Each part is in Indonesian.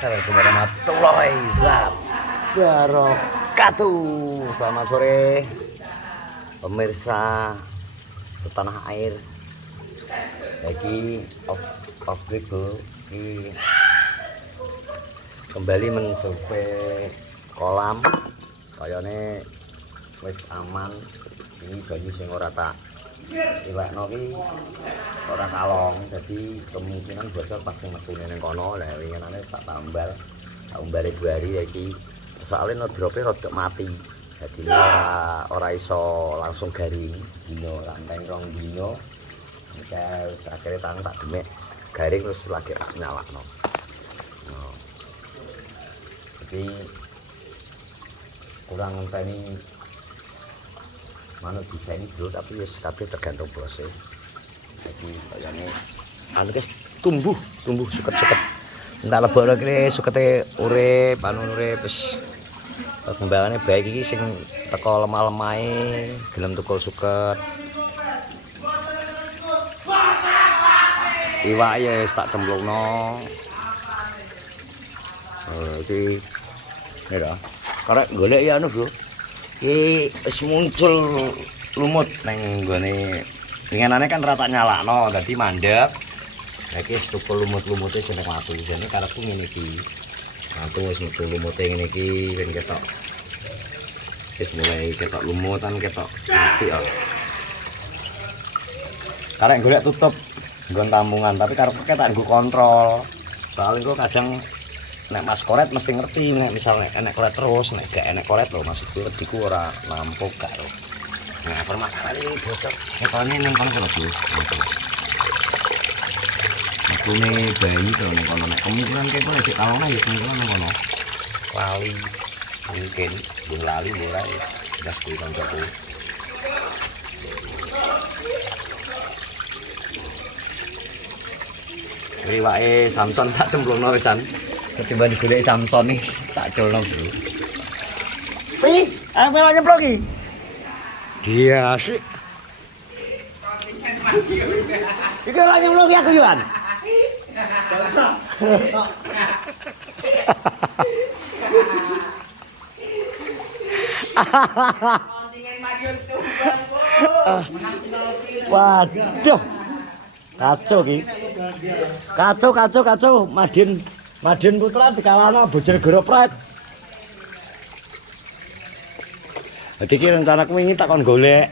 Assalamualaikum warahmatullahi wabarakatuh. Selamat sore pemirsa setanah air. Lagi off break bro. Kembali mensurvei kolam. Kayane wis aman. Ini banyu sing ora tak iwakno ki ora kalong, jadi kemungkinan bocor pasti metu ning kono. Lah winginane tak tambal 2 hari iki. Soalnya no drope rada mati. Jadi ora iso langsung garing dino, lanteng rong dino. Terus akhirnya tak demek garing terus lagi tak nyalakno. No. Jadi kurang ngenteni manut desain bro, tapi wis kabeh tergantung bose. Jadi kayane anu guys tumbuh suket-suket. Entak lebokno kene sukete urip, anu urip wis perkembangannya baik iki sing teko lemah-lemahe gelem tukul suket. Iwak ya wis tak cemplungno. Iki ya. Karek golek ya anu bro. Iki wis muncul lumut nang nggone winginane kan rata nyalakno dadi mandek. Lah iki tukul lumut-lumute sing mati. Jane karepku ngene iki. Nanti wis metu lumute ngene iki ben ketok. Wis mulai ketok lumutan ketok mati ah. Karek golek tutup nggon tambungan, tapi karepku tak nggo kontrol. Soale engko kadang nek mas koret mesti ngerti nek misalnya enek koret terus, nek gak enek koret lho maksudku rediku ora nampuk gak lho. Nah, permasalahan ini bocor. Ketone nang kono lho, Bro. Aku nih bayi to nang kono. Nek kemungkinan kepo nek kalone ya kemungkinan nang kono. Lali mungkin bung lali ora ya. Udah kuwi kancaku. Riwake Samson tak cemplungno wisan. Ketimbang digoleki Samson iki tak culno, Bro. Pi, aku mau nyemplung iki. Dia sih. Iki lagi nyemplung aku yo an. Waduh. Kacau ki. Kacau. Madin Putra dikalahno Bojonegoro Pride. Jadi ki rencanaku wingi tak kon golek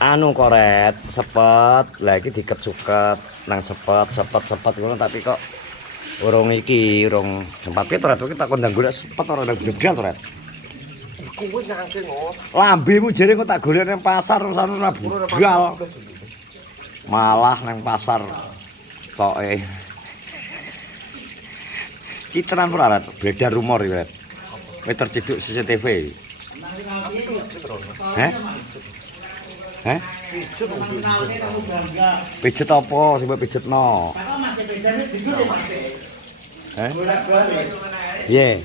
anu koret, sepet, lah iki diket suket nang sepet ngono tapi kok urung sempat ki toret iki tak kondang golek sepet ora nang jegal toret. Iku wis nangke ngono. Lambemu jere kok tak golek nang pasar terus ora budal. Malah nang pasar toke. Ki tenan ora beredar rumor iki, wis terciduk CCTV. Heh? Pijet apa sing pijetno? Heh? Piye?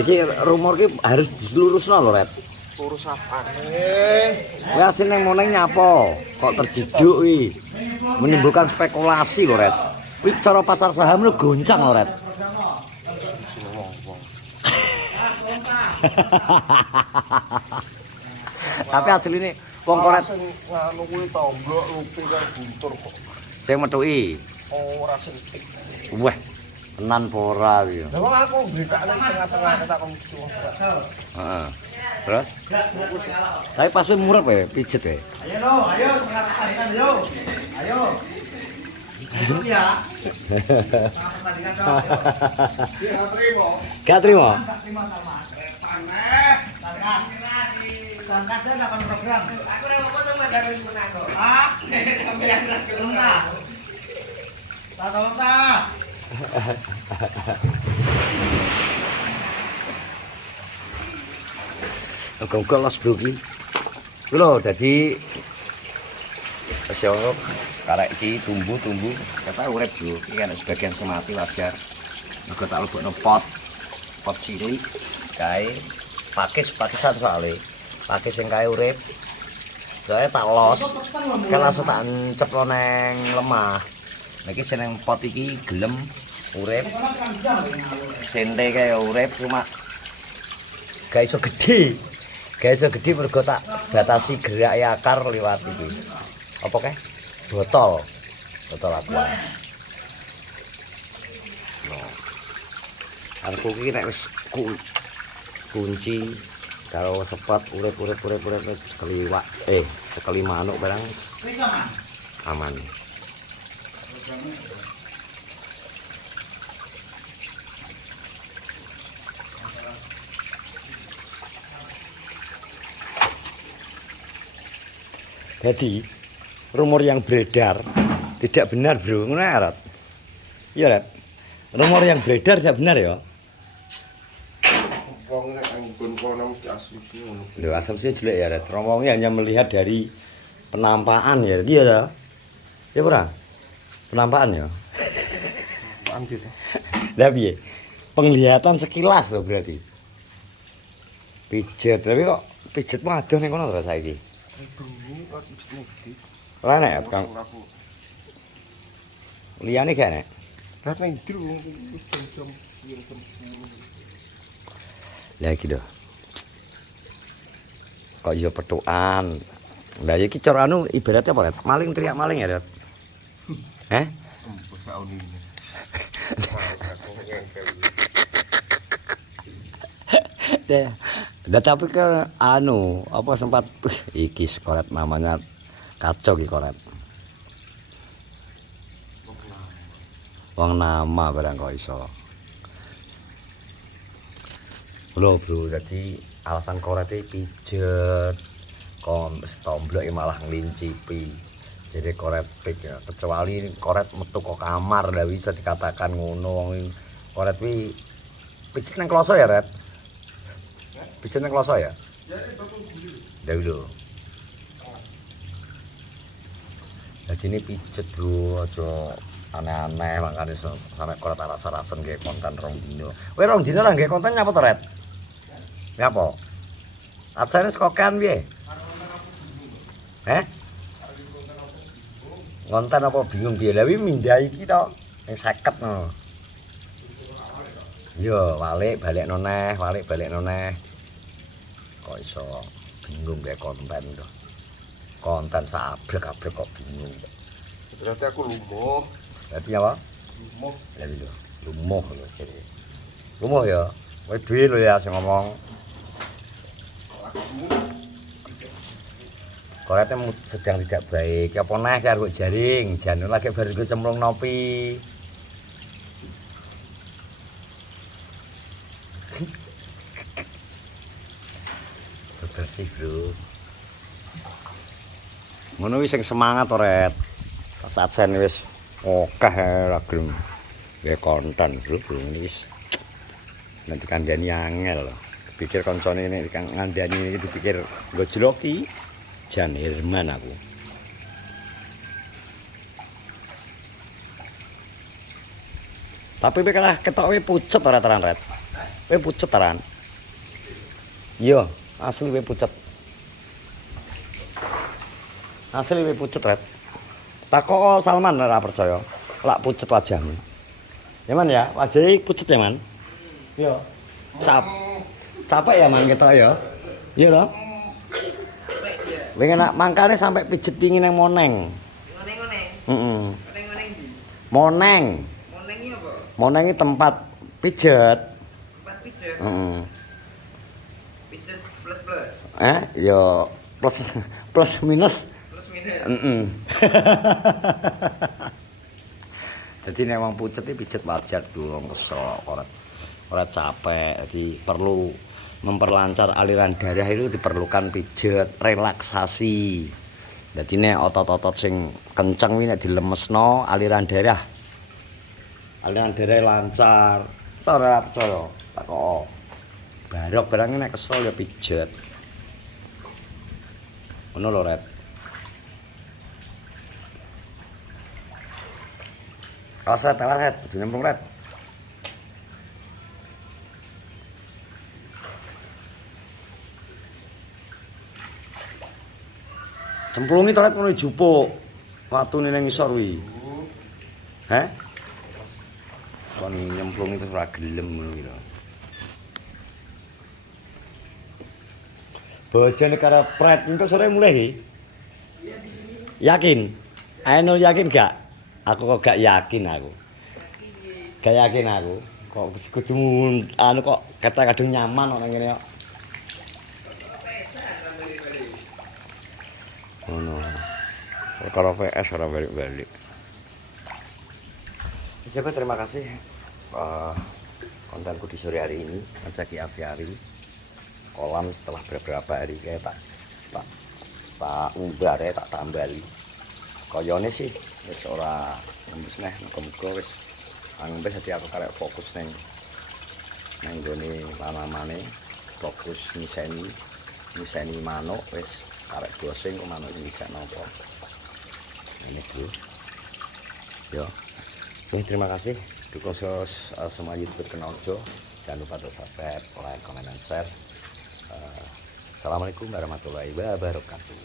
Iki rumor ki harus diselurusno lho, Red. Lurus apane? Ya sing nang moneng nyapa? Kok terciduk wi? Menimbulkan spekulasi lho, Red. Kuwi cara pasar saham lho goncang lho, Red. Tapi asline wong koret nganu kuwi tomblok lupi karo guntur kok. Sing metuki. Ora sing tik. Wah, tenan ora kuwi. Lah wong aku mbikane tengah-tengah tak kon cuma. Heeh. Terus? Tapi pas we murep ya, pijet ya. Ayo no, ayo setengah pertandingan yo. Ayo. Ayo ya. Pertandingan dong. Gak terima. Gak terima. Tak terima sama. Panen. Sangkas ada kon program. Aku ora mau sama gawe menang kok. Ah, sampeyan ra kelunga. Ta. Gongkol las bro ki. Ku lho dadi wis yo karek iki tumbuh. Kata urip bro. Iki kan sebagian semati wajar. Mergo tak lebokno pot cilik kae pakis satu soalé. Pakis sing kae urip. Soalnya tak los, kan langsung tak ceplo neng lemah. Niki seneng pot iki gelem urip. Sente kaya urip cuma gak iso gede. Gak iso gede mergo tak batasi gerak akar liwat iki. Apa kae? Botol. Botol aqua. No. Aku iki nek wis kunci kalau sepot urip sekeliwak sekeli manuk barang aman. Jadi rumor yang beredar tidak benar, bro. Ngono ya, Rat? Iya, Rat. Rumor yang beredar tidak benar ya. Loh, asumsinya jelek ya, Rat. Romongnya hanya melihat dari penampakan ya, dia ya. Ya ora? Penampakan ya. Penampakan gitu. Lah piye? Penglihatan sekilas loh berarti. Pijet, tapi kok pijet mah adoh ning kono to saiki. Ora nek, Kang. Liyane gak nek? Lah ning ndi jam-jam. Lah iki lho. Kok yo petukan. Lah iki cara anu ibaratnya apa, Rat? Maling teriak maling ya, Rat? Heh? Nah, tapi ke anu apa sempat iki koret namanya kacau iki koret. Wong nama barang kok iso. Lho, bro, jadi alasan koret iki pijet. Kom stomblok malah ngelincipi. Jadi koret pik ya, kecuali koret metu kok kamar ndak bisa dikatakan ngono. Koret wi pijet nang kloso ya, Ret? Pijet nang kloso ya? Ya dulu. Jadi ini pijet, bro, aja aneh-aneh makane sampe koret rasa-rasen nggih konten rong dino. Kowe rong dino ra nggih konten nyapa to, Ret? Nyapa? Adsense kok kan piye? Ngonten apa bingung piye? Lah wi mindha iki to sing 50 no. Iya, balik noneh. Kok iso bingung gawe konten to. Konten sabrek-abrek kok bingung. Berarti aku lumuh. Berarti apa? Lumuh. Ya lho, lumuh lho jadi. Lumuh ya. Kowe dhewe lho ya sing ngomong. Koretnya sedang tidak baik. Apa neh karo jaring, jan lagi baru cemplung nopi. Bersih, bro. Ngono wis sing semangat to, Ret. Saat sen wis akeh ra gelem gawe konten, bro. Ini wis nanti kandhani angel lho. Dipikir koncone nek ngandani iki dipikir nggo jloki. Jan Herman aku. Tapi kowe kalah ketok kowe pucet ora teran, Ret? Kowe pucet teran. Iya, asli kowe pucet. Asli kowe pucet, Ret. Takok Salman ora percaya. Lak pucet wajahmu. Ya Man ya, wajahnya pucet ya Man. Iya. Capek ya Man ketok ya. Iya toh? Pengen nak mangkane sampai pijet pingin yang moneng. Moneng-moneng. Moneng-moneng di. Moneng. Moneng iki apa? Moneng iki tempat pijet. Tempat pijet. Pijet plus-plus. Yo plus minus. Plus minus. Jadi nek wong pucet iki pijet wajar dong kesel ora capek. Jadi perlu memperlancar aliran darah itu diperlukan pijet, relaksasi. Jadi nek otot-otot sing kenceng kuwi nek dilemesno aliran darah lancar. Ora percaya, tak kok. Barok barang nek kesel ya pijet. Ngono lho, Ret. Ret, nyemplung, Ret. Cemplungi to nek ngono jupuk. Watune ning ngisor kuwi. Heh? Kon nyemplungi terus ora gelem ngono kuwi lho. Bojone karo pret engko sore mulai iki. Yakin? Ainul yakin gak? Aku kok gak yakin aku. Gak yakin aku. Kok kudu anu kok kadang nyaman kok nang ngene kok. Ngono. Perkara PS ora balik-balik. Siapa terima kasih kontenku di sore hari ini ngeceki aviari kolam setelah beberapa hari kayak tak umbar ya tak tambali koyone sih wis ora ngembes neh muga-muga wis ngembes dadi aku karek fokus nang nggone lanamane fokus niseni manuk wis karek gosing kok manuk iki napa ini bro yo. Oke, terima kasih dukung semua youtuber Kenal Jo. Jangan lupa untuk subscribe, like, comment, dan share. Assalamualaikum warahmatullahi wabarakatuh.